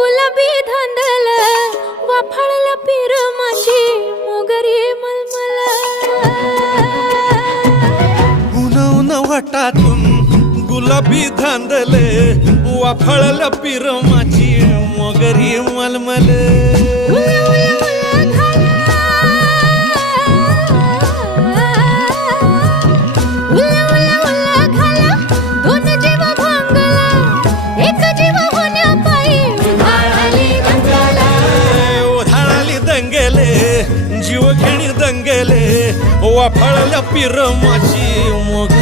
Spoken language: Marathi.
गुलाबी धांदल वाफाळला पीर माझी मोगरी मलमल उन उन वाटातून गुलाबी धांदले वाफळला पीर माझी मोगरी मलमल जीव घेणी दंगेले वाफळल्या पीर माझी मोगरी